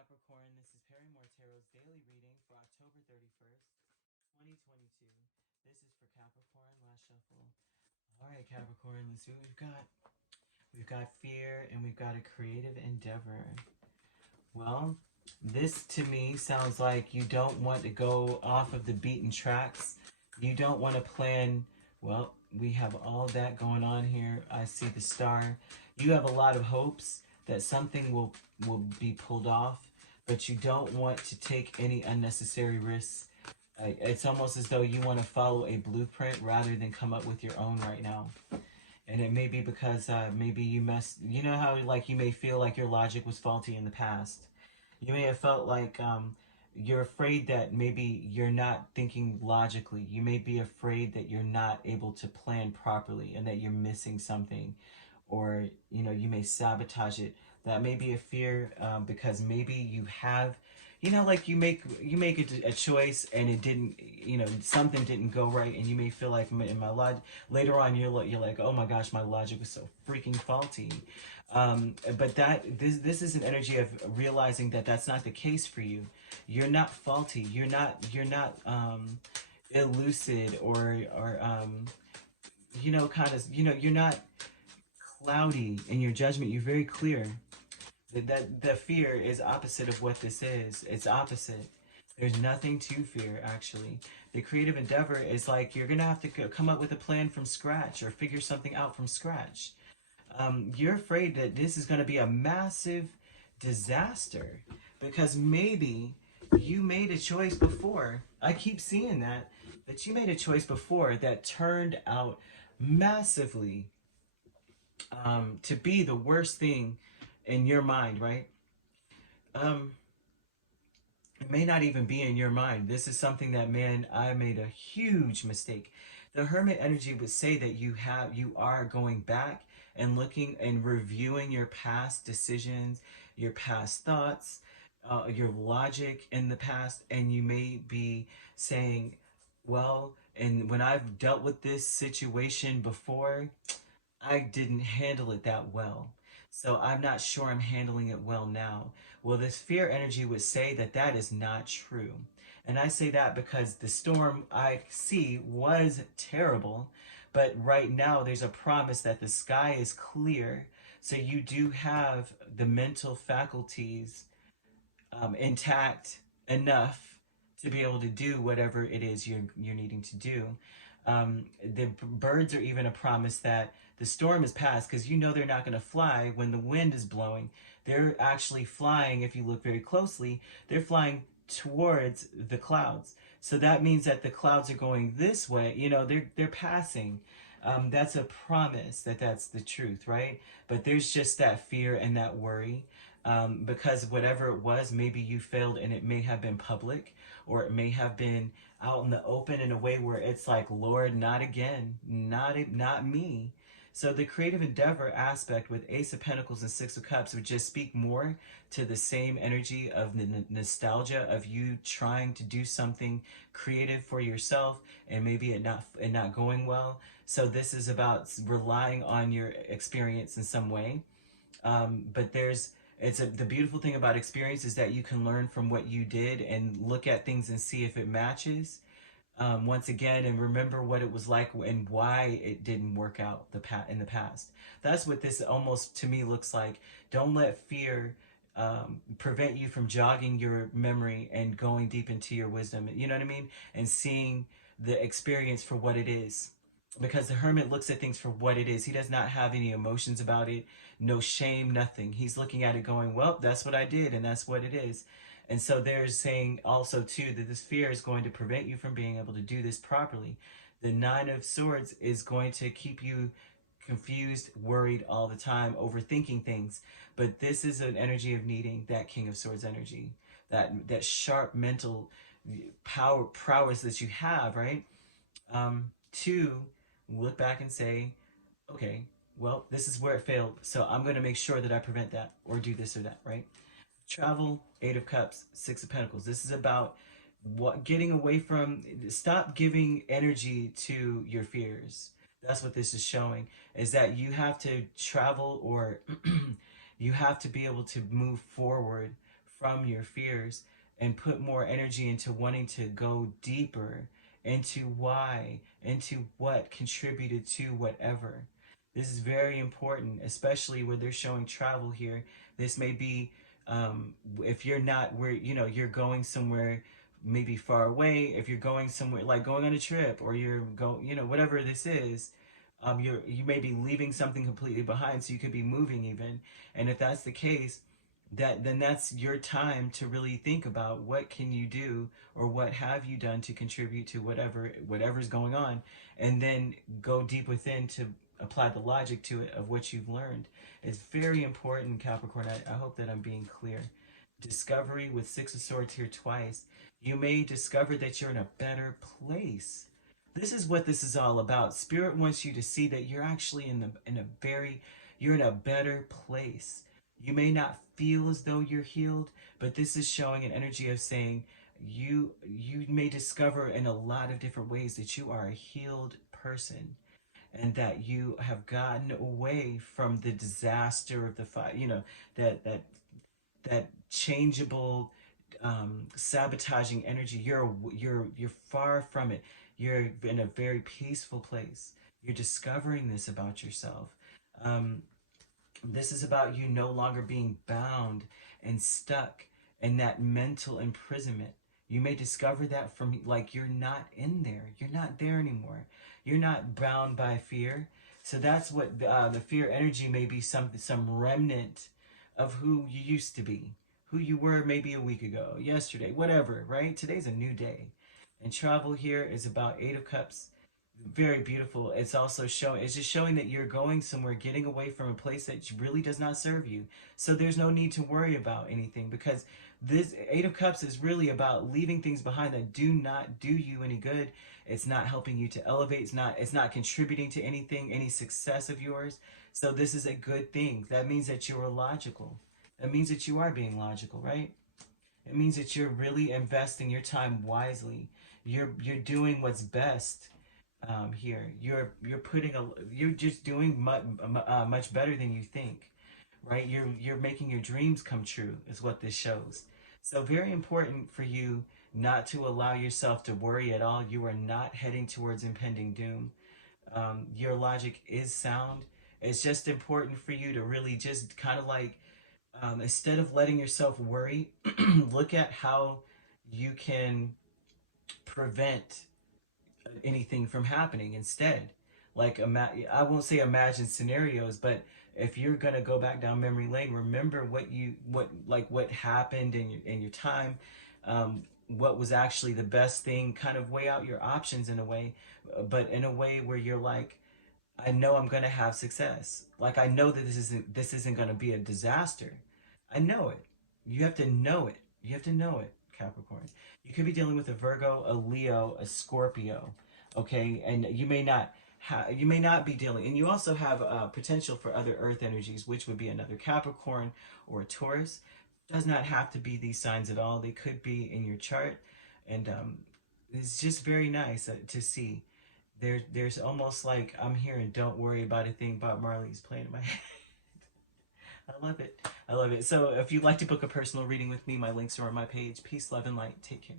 Capricorn, this is Perrymoretarot's daily reading for October 31st, 2022. This is for Capricorn, last shuffle. Alright, Capricorn, let's see what we've got. We've got fear and we've got a creative endeavor. Well, this to me sounds like you don't want to go off of the beaten tracks. You don't want to plan, well, we have all that going on here. I see the star. You have a lot of hopes that something will be pulled off, but you don't want to take any unnecessary risks. It's almost as though you want to follow a blueprint rather than come up with your own right now. And it may be because maybe you you know how like you may feel like your logic was faulty in the past. You may have felt like you're afraid that maybe you're not thinking logically. You may be afraid that you're not able to plan properly and that you're missing something, or you may sabotage it. That may be a fear because maybe you have, like you make a choice and it didn't, something didn't go right, and you may feel like in my logic later on you're like, oh my gosh, my logic was so freaking faulty. But this is an energy of realizing that that's not the case for you. You're not faulty. You're not elucid or you're not cloudy in your judgment. You're very clear. That the fear is opposite of what this is. It's opposite. There's nothing to fear, actually. The creative endeavor is like you're gonna have to come up with a plan from scratch or figure something out from scratch. You're afraid that this is gonna be a massive disaster because maybe you made a choice before. I keep seeing that you made a choice before that turned out massively to be the worst thing in your mind, right? It may not even be in your mind. This is something that, man, I made a huge mistake. The Hermit energy would say that you are going back and looking and reviewing your past decisions, your past thoughts, your logic in the past, and you may be saying, well, and when I've dealt with this situation before, I didn't handle it that well. So I'm not sure I'm handling it well now. Well, this fear energy would say that that is not true. And I say that because the storm I see was terrible, but right now there's a promise that the sky is clear. So you do have the mental faculties intact enough to be able to do whatever it is you're needing to do. The birds are even a promise that the storm is past, because they're not going to fly when the wind is blowing. They're actually flying, if you look very closely, they're flying towards the clouds. So that means that the clouds are going this way, they're passing. That's a promise that that's the truth, right? But there's just that fear and that worry. Because whatever it was, maybe you failed and it may have been public, or it may have been out in the open in a way where it's like, Lord, not again, not me. So the creative endeavor aspect with Ace of Pentacles and Six of Cups would just speak more to the same energy of the nostalgia of you trying to do something creative for yourself and maybe it not going well. So this is about relying on your experience in some way. But the beautiful thing about experience is that you can learn from what you did and look at things and see if it matches. Once again, and remember what it was like and why it didn't work out in the past. That's what this almost to me looks like. Don't let fear prevent you from jogging your memory and going deep into your wisdom. You know what I mean? And seeing the experience for what it is. Because the Hermit looks at things for what it is. He does not have any emotions about it, no shame, nothing. He's looking at it going, well, that's what I did and that's what it is. And so there's saying also too that this fear is going to prevent you from being able to do this properly. The Nine of Swords is going to keep you confused, worried all the time, overthinking things. But this is an energy of needing that King of Swords energy, that sharp mental prowess that you have, right? To look back and say, okay, well, this is where it failed, so I'm going to make sure that I prevent that or do this or that, right? Travel, Eight of Cups, Six of Pentacles. This is about getting away from, stop giving energy to your fears. That's what this is showing, is that you have to travel, or you have to be able to move forward from your fears and put more energy into wanting to go deeper into why, into what contributed to whatever. This is very important, especially when they're showing travel here. This may be, if you're not where, you know, you're going somewhere maybe far away, if you're going somewhere like going on a trip, or you're go, you know, whatever this is, you may be leaving something completely behind, so you could be moving even. And if that's the case, then that's your time to really think about what can you do, or what have you done to contribute to whatever's going on, and then go deep within to apply the logic to it of what you've learned. It's very important, Capricorn. I hope that I'm being clear. Discovery with Six of Swords here twice. You may discover that you're in a better place. This is what this is all about. Spirit wants you to see that you're actually you're in a better place. You may not feel as though you're healed, but this is showing an energy of saying you may discover in a lot of different ways that you are a healed person, and that you have gotten away from the disaster of the fire. You know, that changeable, sabotaging energy. You're far from it. You're in a very peaceful place. You're discovering this about yourself. Um, this is about you no longer being bound and stuck in that mental imprisonment. You may discover that from, like, you're not in there. You're not there anymore. You're not bound by fear. So that's what the fear energy may be, some remnant of who you used to be, who you were maybe a week ago, yesterday, whatever, right? Today's a new day. And travel here is about Eight of Cups. Very beautiful. It's also showing, it's just showing that you're going somewhere, getting away from a place that really does not serve you. So there's no need to worry about anything, because this Eight of Cups is really about leaving things behind that do not do you any good. It's not helping you to elevate. It's not contributing to anything, any success of yours. So this is a good thing. That means that you are logical. That means that you are being logical, right? It means that you're really investing your time wisely. You're doing what's best here. You're just doing much better than you think, right? You're making your dreams come true is what this shows. So very important for you not to allow yourself to worry at all. You are not heading towards impending doom. Your logic is sound. It's just important for you to really just kind of like, instead of letting yourself worry, look at how you can prevent anything from happening instead. Like, I won't say imagine scenarios, but if you're gonna go back down memory lane, remember what happened in your time, what was actually the best thing. Kind of weigh out your options in a way, but in a way where you're like, I know I'm gonna have success. Like, I know that this isn't gonna be a disaster. I know it. You have to know it. You have to know it, Capricorn. You could be dealing with a Virgo, a Leo, a Scorpio, okay? And you may not be dealing, and you also have potential for other Earth energies, which would be another Capricorn or a Taurus. Does not have to be these signs at all. They could be in your chart, and it's just very nice to see. There's almost like I'm hearing "Don't worry about a thing." Bob Marley's playing in my head. I love it. I love it. So if you'd like to book a personal reading with me, my links are on my page. Peace, love, and light. Take care.